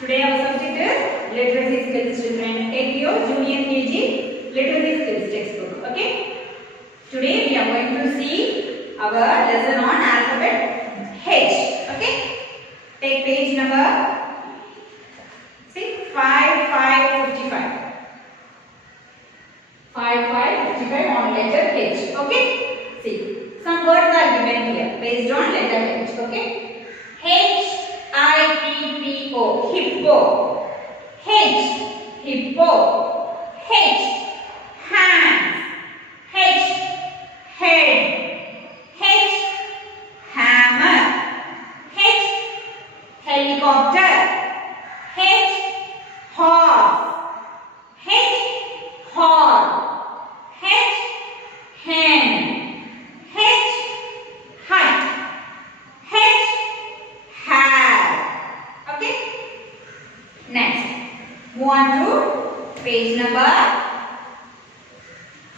Today our subject is literacy skills, children. Take your junior KG literacy skills textbook. Okay. Today we are going to see our lesson on alphabet H. Okay. Take page number 5555. 5555 on letter H. Okay. See, some words are given here based on letter H. Okay. Hippo, hippo. H, hippo. H, hands. H, head. H, hammer. H, helicopter. H, horse. H, horn. H, hen. H, hut. H, hat. Okay. Next, move on to page number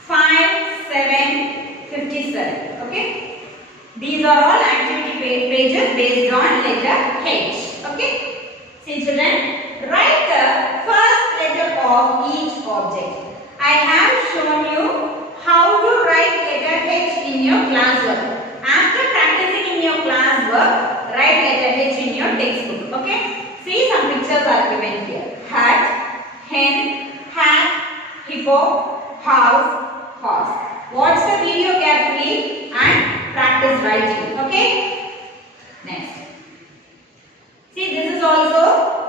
5757. Okay. These are all activity pages based on letter H. Okay. See children, write the first letter of each object. I have shown you how to write letter H in your classwork. After practicing in your classwork, write letter H in your textbook. Okay. See, some pictures are given here. Hat, hen, hat, hippo, house, horse. Watch the video carefully and practice writing. Okay. Next. See, this is also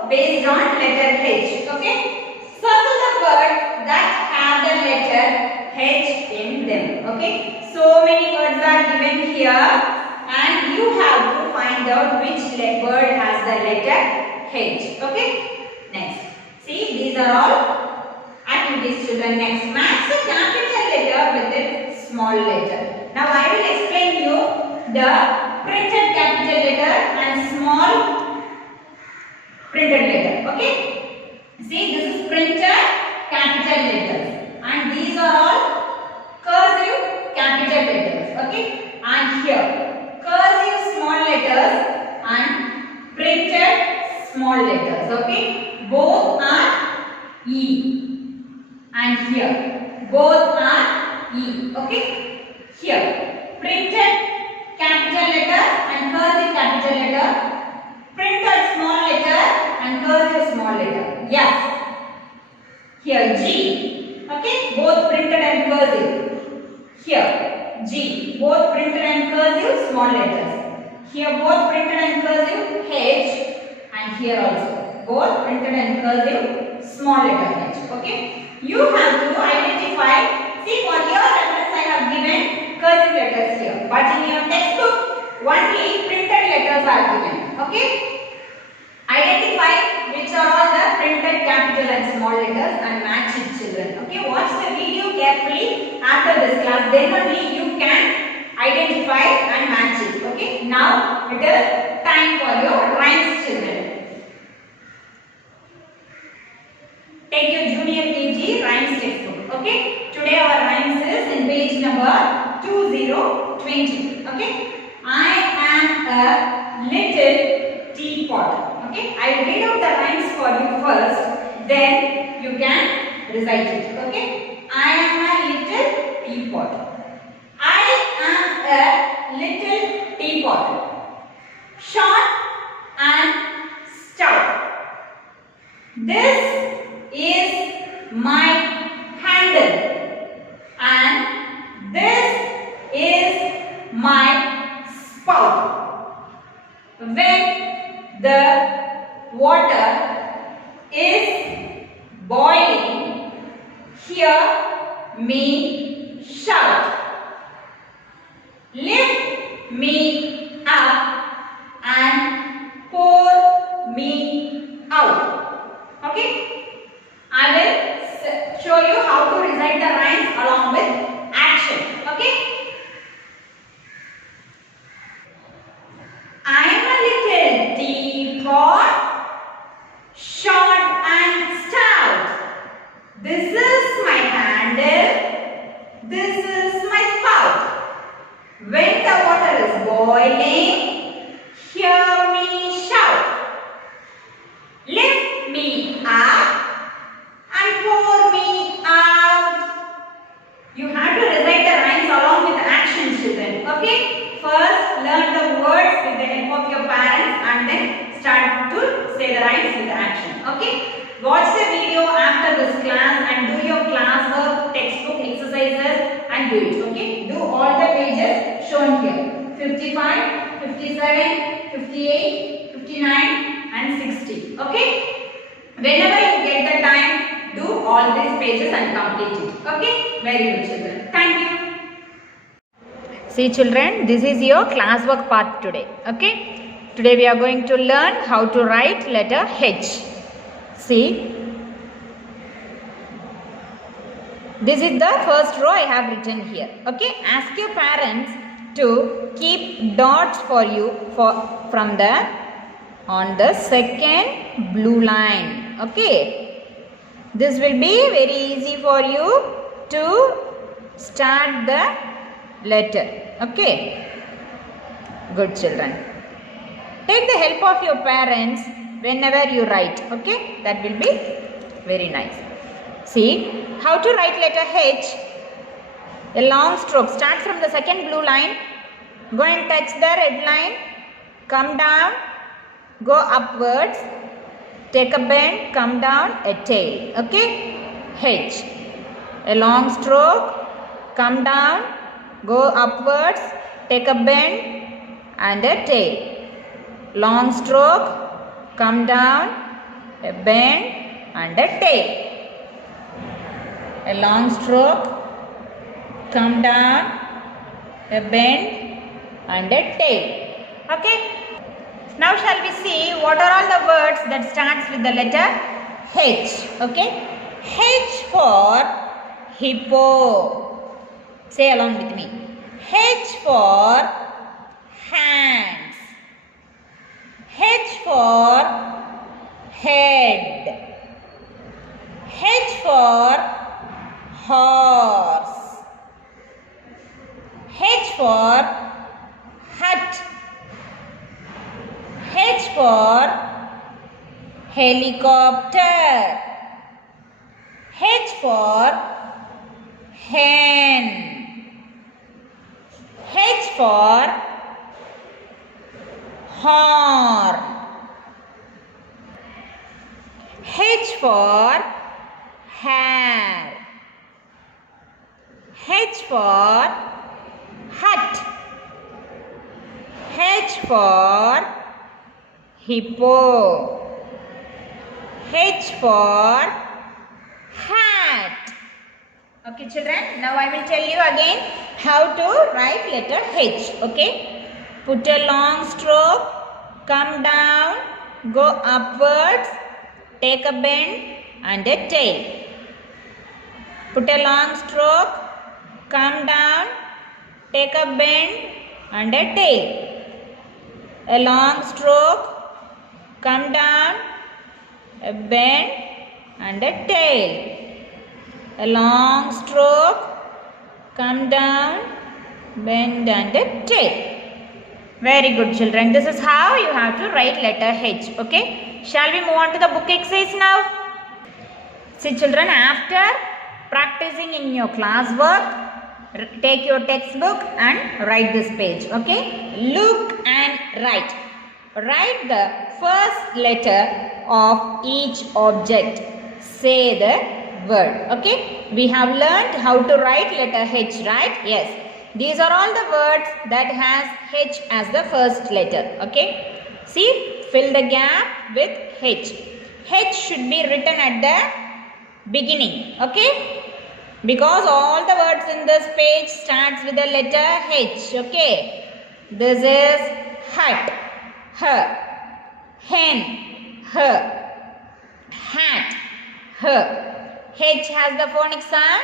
based on letter H. Okay. Circle the words that have the letter H in them. Okay. So many words are given here and you have to find out which word has the letter H. Okay. Next. See, these are all activities children. Next. Match the capital letter with its small letter. Now I will explain you the printed capital letter and small printed letter. Okay. See, this is printed capital letters and these are all cursive capital letters. Okay. And here cursive small letters and printed small letters. Okay. Both are E. And here both are E. Okay. Here printed capital letter and cursive capital letter. Printed small letter and cursive small letter. Yes. Here G. Okay. Both printed and cursive. Here G. Both printed and cursive small letters. Here both printed and cursive H. And here also both printed and cursive small letter H. Okay. You have to identify. See, for your reference I have given cursive letters here. But in your textbook only printed letters are given. Okay. Identify which are all the printed capital and small letters and match it children. Okay. Watch the video carefully after this class. Then only you can identify and match it. Okay. Now it is time for your rhymes children. Take your junior KG rhymes textbook. Okay. Today our rhymes is in page number 2020. Okay. I am a little teapot. Okay. I will read out the rhymes for you first. Then you can recite it. Okay. I am a little teapot. I am a little teapot. Short and stout. This is my handle and this is my spout. When the water is boiling, hear me shout. Lift me up and pour me out. Okay. I will show you how to recite the rhymes along with action. Okay. I am a little teapot, short and stout. This is my handle. This is my spout. When the water is boiling, hear me shout. Lift letter rhymes with action. Okay? Watch the video after this class and do your class work, textbook exercises and do it. Okay? Do all the pages shown here. 55, 57, 58, 59 and 60. Okay? Whenever you get the time, do all these pages and complete it. Okay? Very good children. Thank you. See children, this is your classwork part today. Okay? Today we are going to learn how to write letter H. See, this is the first row I have written here. Okay? Ask your parents to keep dots for you from the on the second blue line. Okay? This will be very easy for you to start the letter. Okay? Good children. Take the help of your parents whenever you write. Okay? That will be very nice. See how to write letter H. A long stroke. Start from the second blue line. Go and touch the red line. Come down. Go upwards. Take a bend. Come down. A tail. Okay? H. A long stroke. Come down. Go upwards. Take a bend. And a tail. Long stroke. Come down. A bend. And a tail. A long stroke. Come down. A bend. And a tail. Okay? Now shall we see what are all the words that starts with the letter H. Okay? H for hippo. Say along with me. H for hands. H for head. H for horse. H for hut. H for helicopter. H for hen. H for horn. H for hair. H for hut. H for hippo. H for hat. Okay children, now I will tell you again how to write letter H. Okay? Put a long stroke, come down, go upwards, take a bend and a tail. Put a long stroke, come down, take a bend and a tail. A long stroke, come down, a bend and a tail. A long stroke, come down, bend and a tail. Very good children. This is how you have to write letter H. Okay? Shall we move on to the book exercise now? See children, after practicing in your classwork, take your textbook and write this page. Okay? Look and write. Write the first letter of each object. Say the word. Okay? We have learned how to write letter H, right? Yes. These are all the words that has H as the first letter. Okay? See, fill the gap with H. H should be written at the beginning. Okay? Because all the words in this page starts with the letter H. Okay? This is hut, her, hen, her, hat, her. H has the phonic sound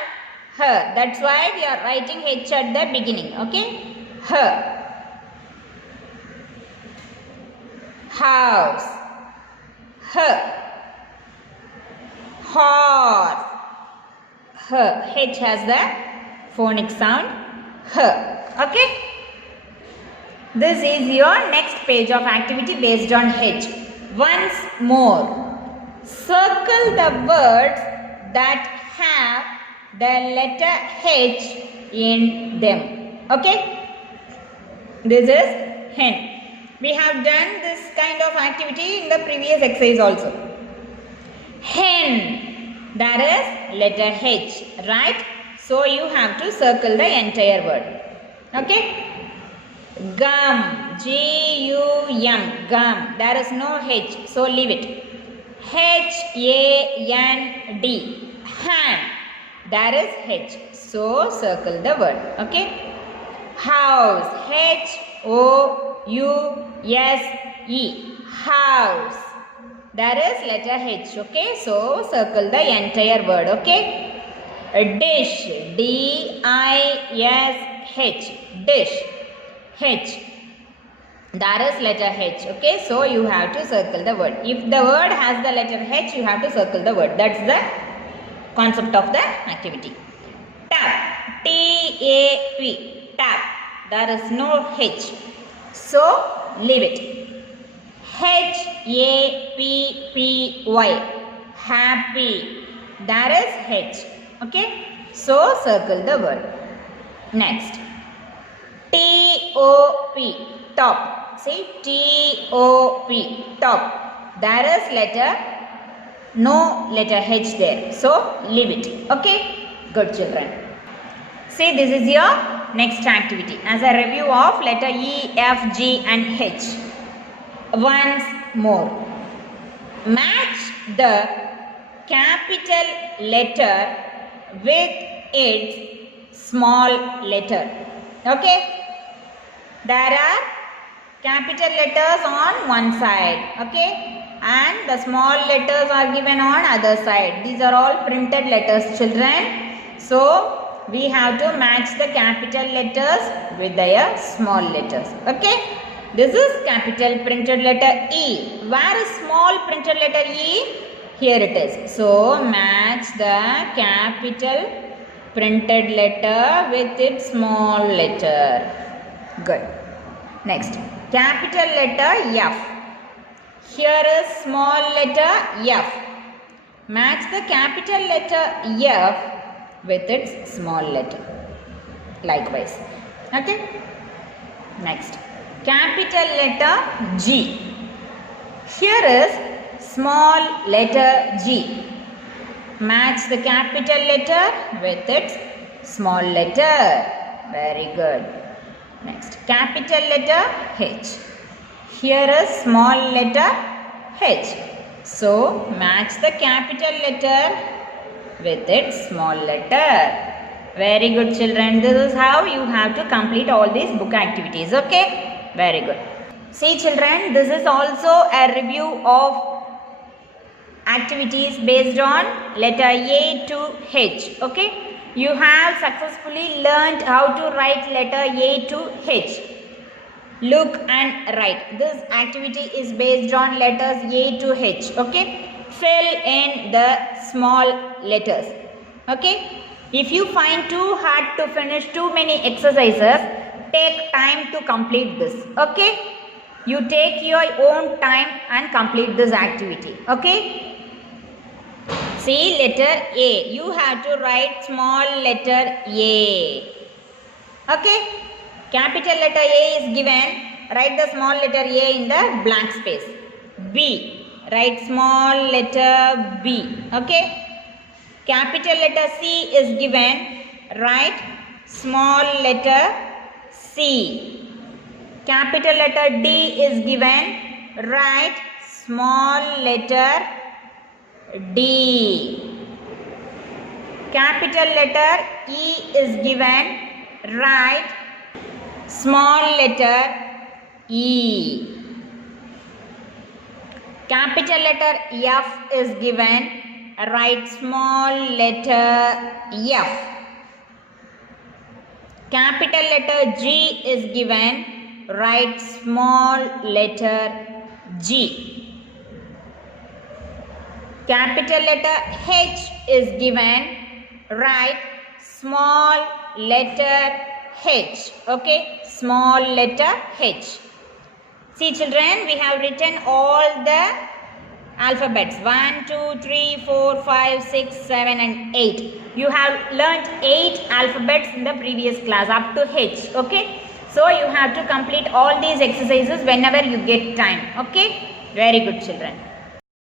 her. That's why we are writing H at the beginning. Okay? Her. House. Her. Horse. Her. H has the phonic sound her. Okay? This is your next page of activity based on H. Once more, circle the words that have the letter H in them. Okay? This is hen. We have done this kind of activity in the previous exercise also. Hen, that is letter H, right? So you have to circle the entire word. Okay? Gum, G-U-M, gum, there is no H, so leave it. H-A-N-D, hand, there is H, so circle the word. Okay? House, H-O-U-S-E, house, there is letter H. Okay? So circle the entire word. Okay? Dish, D-I-S-H, dish, H, that is letter H. Okay, so you have to circle the word. If the word has the letter H, you have to circle the word. That's the concept of the activity. Tap, T-A-P, tap, there is no H, so leave it. H-A-P-P-Y, happy, there is H. Okay, so circle the word. Next, T-O-P, top. See, T-O-P, top. There is no letter H there. So, leave it. Okay? Good children. See, this is your next activity. As a review of letter E, F, G and H. Once more. Match the capital letter with its small letter. Okay? There are capital letters on one side, okay, and the small letters are given on other side. These are all printed letters, children. So we have to match the capital letters with their small letters. Okay, this is capital printed letter E. Where is small printed letter E? Here it is. So match the capital printed letter with its small letter. Good. Next, capital letter F. Here is small letter F. Match the capital letter F with its small letter. Likewise. Okay. Next, capital letter G. Here is small letter G. Match the capital letter with its small letter. Very good. Next, capital letter H. Here is small letter H. So, match the capital letter with its small letter. Very good, children. This is how you have to complete all these book activities. Okay? Very good. See, children, this is also a review of activities based on letter A to H. Okay? You have successfully learnt how to write letter A to H. Look and write. This activity is based on letters A to H. Okay? Fill in the small letters. Okay? If you find too hard to finish too many exercises, take time to complete this. Okay? You take your own time and complete this activity. Okay? See, letter A. You have to write small letter A. Okay? Capital letter A is given. Write the small letter A in the blank space. B. Write small letter B. Okay? Capital letter C is given. Write small letter C. Capital letter D is given. Write small letter D. Capital letter E is given. Write small letter E. Capital letter F is given. Write small letter F. Capital letter G is given. Write small letter G. Capital letter H is given. Write small letter H. Okay, small letter H. See, children, we have written all the alphabets 1, 2, 3, 4, 5, 6, 7 and 8. You have learnt 8 alphabets in the previous class up to H. Okay. So you have to complete all these exercises whenever you get time. Okay, very good children.